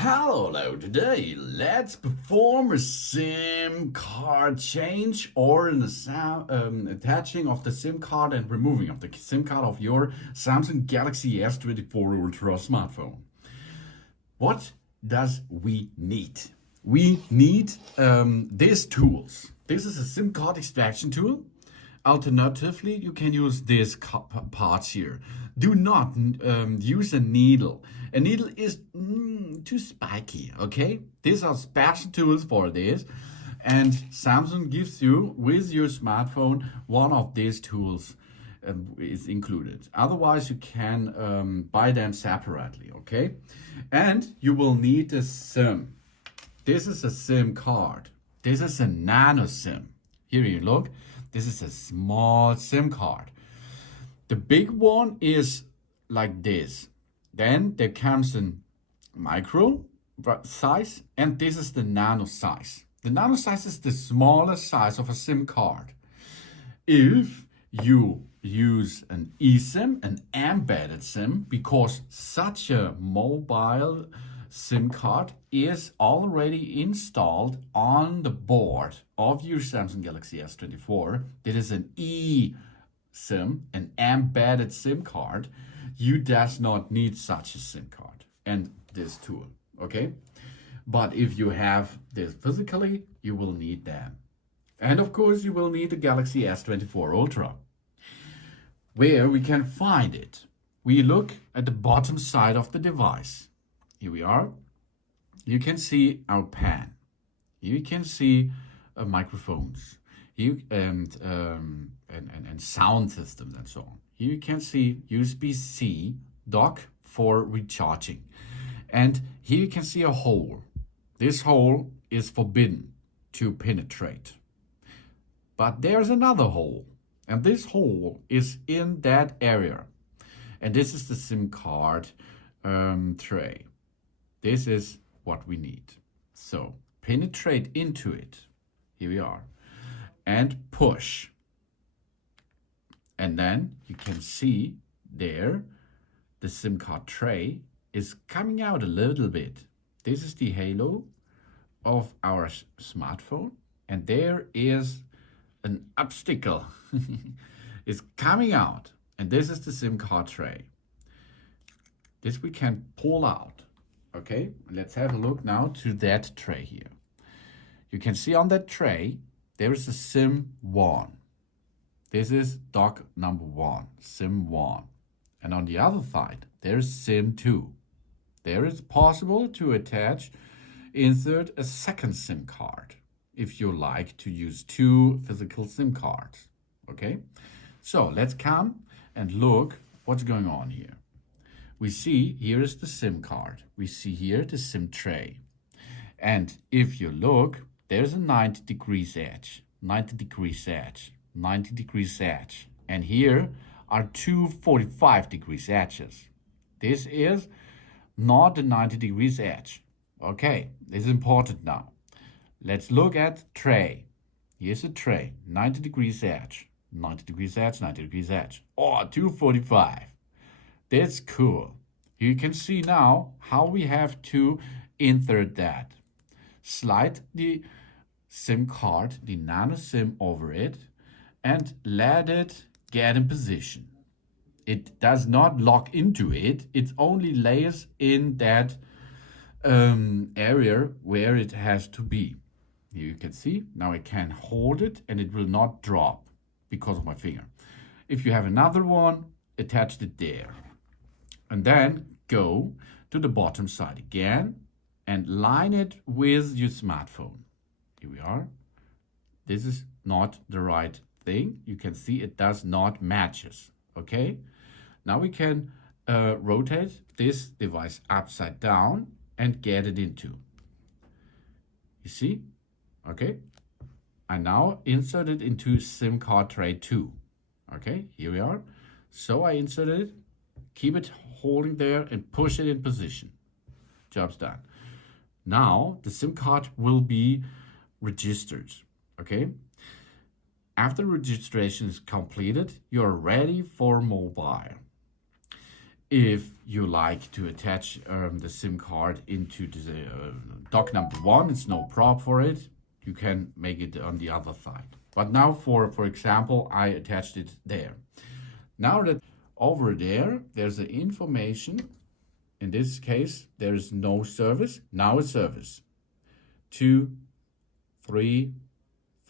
Hello, today let's perform a SIM card change or attaching of the SIM card and removing of the SIM card of your Samsung Galaxy S24 Ultra smartphone. What does we need? We need these tools. This is a SIM card extraction tool. Alternatively, you can use these parts here. Do not use a needle. A needle is too spiky, okay? These are special tools for this. And Samsung gives you, with your smartphone, one of these tools is included. Otherwise, you can buy them separately, okay? And you will need a SIM. This is a SIM card. This is a nano SIM. Here you look. This is a small SIM card. The big one is like this. Then there comes a micro size, and this is the nano size. The nano size is the smallest size of a SIM card. If you use an eSIM, an embedded SIM, because such a mobile SIM card is already installed on the board of your Samsung Galaxy S24. It is an eSIM, an embedded SIM card. You does not need such a SIM card and this tool, okay? But if you have this physically, you will need them. And of course, you will need the Galaxy S24 Ultra. Where we can find it? We look at the bottom side of the device. Here we are. You can see our pen. You can see microphones. And sound systems and so on. Here you can see USB-C dock for recharging. And here you can see a hole. This hole is forbidden to penetrate. But there's another hole. And this hole is in that area. And this is the SIM card tray. This is what we need. So penetrate into it. Here we are. And push. And then you can see there the SIM card tray is coming out a little bit. This is the halo of our smartphone. And there is an obstacle. It's coming out. And this is the SIM card tray. This we can pull out. Okay, let's have a look now to that tray here. You can see on that tray, there is a SIM 1. This is dock number 1, SIM 1. And on the other side, there's SIM 2. There is possible to insert a second SIM card if you like to use 2 physical SIM cards. Okay, so let's come and look what's going on here. We see here is the SIM card. We see here the SIM tray. And if you look, there's a 90 degrees edge, 90 degrees edge, 90 degrees edge. And here are 2 45 degrees edges. This is not the 90 degrees edge. Okay, this is important now. Let's look at tray. Here's a tray, 90 degrees edge, 90 degrees edge, 90 degrees edge. Oh, 245. That's cool. You can see now how we have to insert that. Slide the SIM card, the nano SIM over it, and let it get in position. It does not lock into it. It only lays in that area where it has to be. Here you can see, now I can hold it and it will not drop because of my finger. If you have another one, attach it there. And then go to the bottom side again and line it with your smartphone. Here we are. This is not the right thing. You can see it does not matches. Okay. Now we can rotate this device upside down and get it into. You see? Okay. I now insert it into SIM card tray 2. Okay. Here we are. So I inserted it. Keep it holding there and push it in position. Job's done. Now the SIM card will be registered. Okay. After registration is completed, you're ready for mobile. If you like to attach the SIM card into the dock number 1, it's no problem for it. You can make it on the other side. But now for example, I attached it there. Now that over there, there's the information. In this case, there is no service. Now a service. 2, 3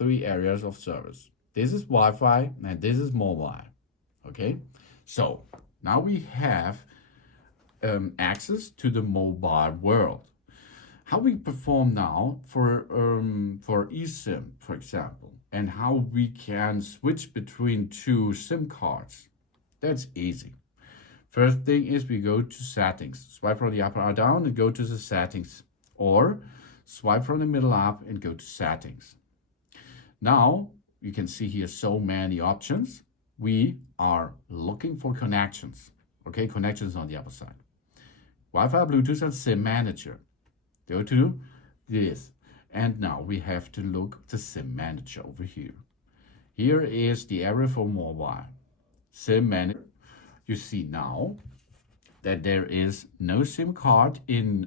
areas of service. This is Wi-Fi and this is mobile. Okay, so now we have access to the mobile world. How we perform now for eSIM, for example, and how we can switch between 2 SIM cards. That's easy. First thing is we go to settings. Swipe from the upper or down and go to the settings. Or swipe from the middle up and go to settings. Now you can see here so many options. We are looking for connections. Okay, connections on the upper side. Wi-Fi, Bluetooth, and SIM manager. Go to this. And now we have to look the SIM manager over here. Here is the area for mobile. SIM manager. You see now that there is no SIM card in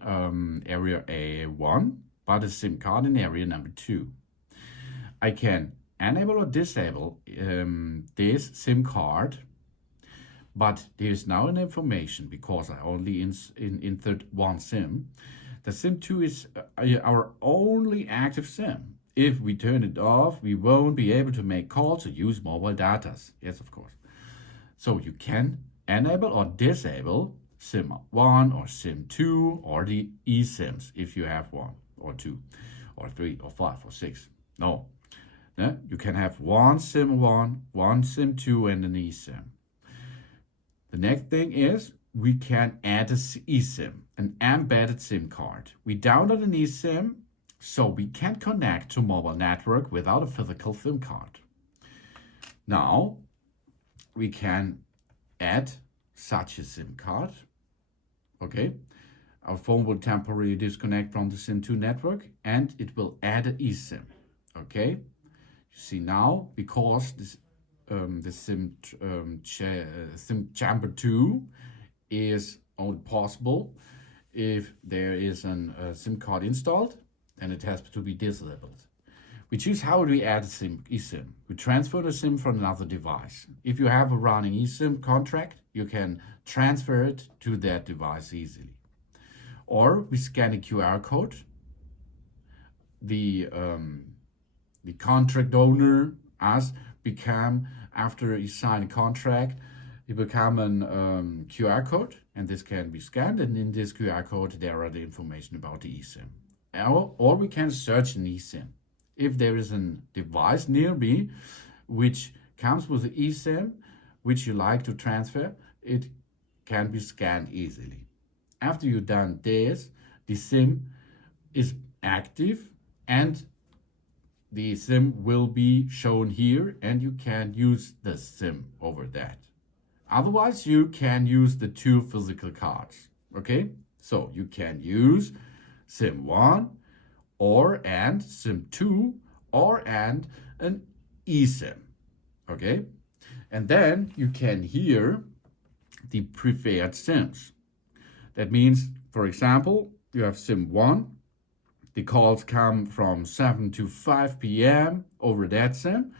area A1, but a SIM card in area number 2. I can enable or disable this SIM card, but there's now an information because I only insert 1 SIM. The SIM 2 is our only active SIM. If we turn it off, we won't be able to make calls or use mobile data. Yes, of course. So you can enable or disable SIM 1 or SIM 2 or the eSIMs if you have 1 or 2 or 3 or 5 or 6. No. You can have 1 SIM 1, 1 SIM 2 and an eSIM. The next thing is we can add an eSIM, an embedded SIM card. We download an eSIM so we can connect to mobile network without a physical SIM card. Now we can add such a SIM card. Okay, our phone will temporarily disconnect from the SIM2 network and it will add an eSIM. Okay, you see now because this the SIM chamber 2 is only possible if there is a SIM card installed, and it has to be disabled. We choose how do we add eSIM. We transfer the SIM from another device. If you have a running eSIM contract, you can transfer it to that device easily. Or we scan a QR code. The contract owner, us, become, after you sign a contract, you become an QR code, and this can be scanned, and in this QR code there are the information about the eSIM. Or we can search an eSIM. If there is a device nearby which comes with the eSIM which you like to transfer, it can be scanned easily. After you've done this, the SIM is active and the SIM will be shown here, and you can use the SIM over that. Otherwise, you can use the 2 physical cards. Okay, so you can use SIM 1 and SIM 2 and an eSIM. Okay, and then you can hear the preferred SIMs. That means, for example, you have SIM 1. The calls come from 7 to 5 p.m. over that SIM,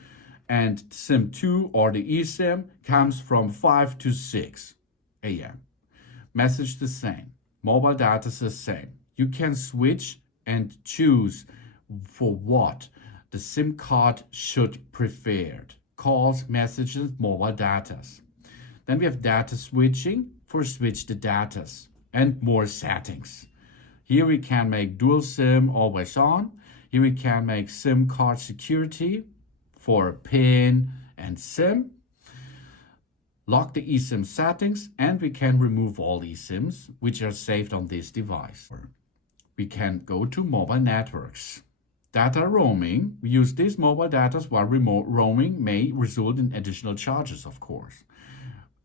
and SIM 2 or the eSIM comes from 5 to 6 a.m. Message the same. Mobile data is the same. You can switch and choose for what the SIM card should preferred. Calls, messages, mobile data. Then we have data switching for switch the datas and more settings. Here we can make dual SIM always on. Here we can make SIM card security for PIN and SIM. Lock the eSIM settings, and we can remove all eSIMs which are saved on this device. We can go to mobile networks. Data roaming. We use these mobile data while remote roaming may result in additional charges, of course.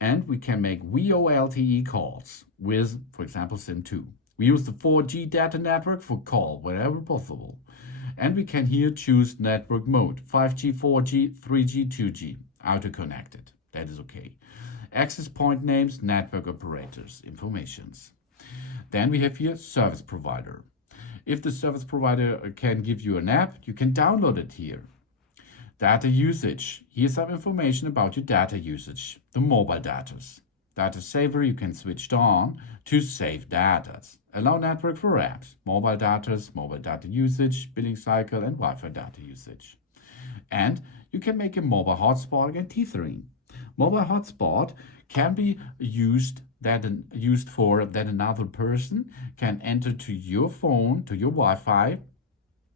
And we can make VoLTE calls with, for example, SIM 2. We use the 4G data network for call wherever possible. And we can here choose network mode, 5G, 4G, 3G, 2G, auto-connected. That is okay. access point names, network operators, informations. Then we have here service provider. If the service provider can give you an app, you can download it here. Data usage. Here's some information about your data usage, the mobile datas. Data saver, you can switch it on to save data. Allow network for apps, mobile datas, mobile data usage, billing cycle, and Wi-Fi data usage. And you can make a mobile hotspot again, tethering. Mobile hotspot can be used for that another person can enter to your phone, to your Wi-Fi,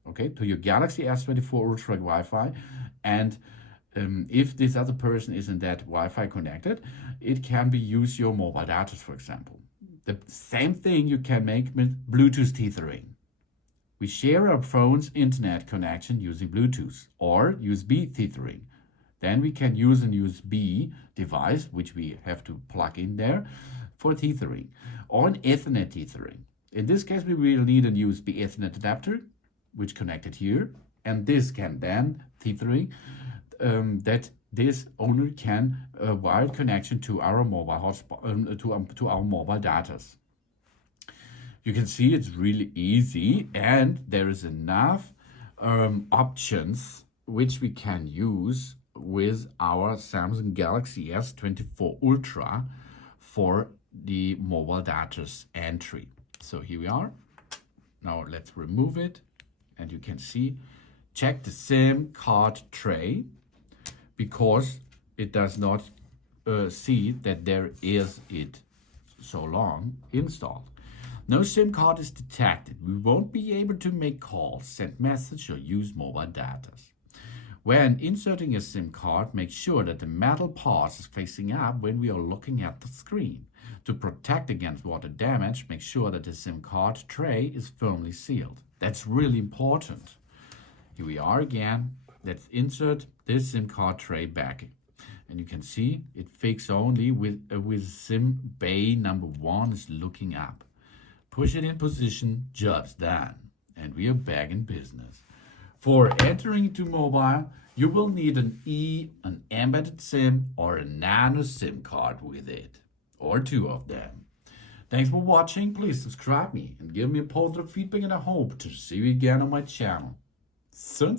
okay, to your Galaxy S24 Ultra Wi-Fi, and if this other person isn't that Wi-Fi connected, it can be use your mobile data, for example. The same thing you can make with Bluetooth tethering. We share our phone's internet connection using Bluetooth or USB tethering. Then we can use an USB device, which we have to plug in there for tethering, or an Ethernet tethering. In this case, we will need a USB Ethernet adapter, which connected here, and this can then tethering that this owner can wire connection to our mobile hotspot, to our mobile datas. You can see it's really easy, and there is enough options which we can use with our Samsung Galaxy S24 Ultra for the mobile datas entry. So here we are. Now let's remove it, and you can see, check the SIM card tray, because it does not see that there is it so long installed. No SIM card is detected. We won't be able to make calls, send messages, or use mobile data. When inserting a SIM card, make sure that the metal part is facing up when we are looking at the screen. To protect against water damage, make sure that the SIM card tray is firmly sealed. That's really important. Here we are again. Let's insert this SIM card tray back. And you can see it fixes only with SIM bay number 1 is looking up. Push it in position, job's done. And we are back in business. For entering into mobile, you will need an embedded SIM or a nano SIM card with it, or 2 of them. Thanks for watching. Please subscribe me and give me a positive feedback, and I hope to see you again on my channel. Soon.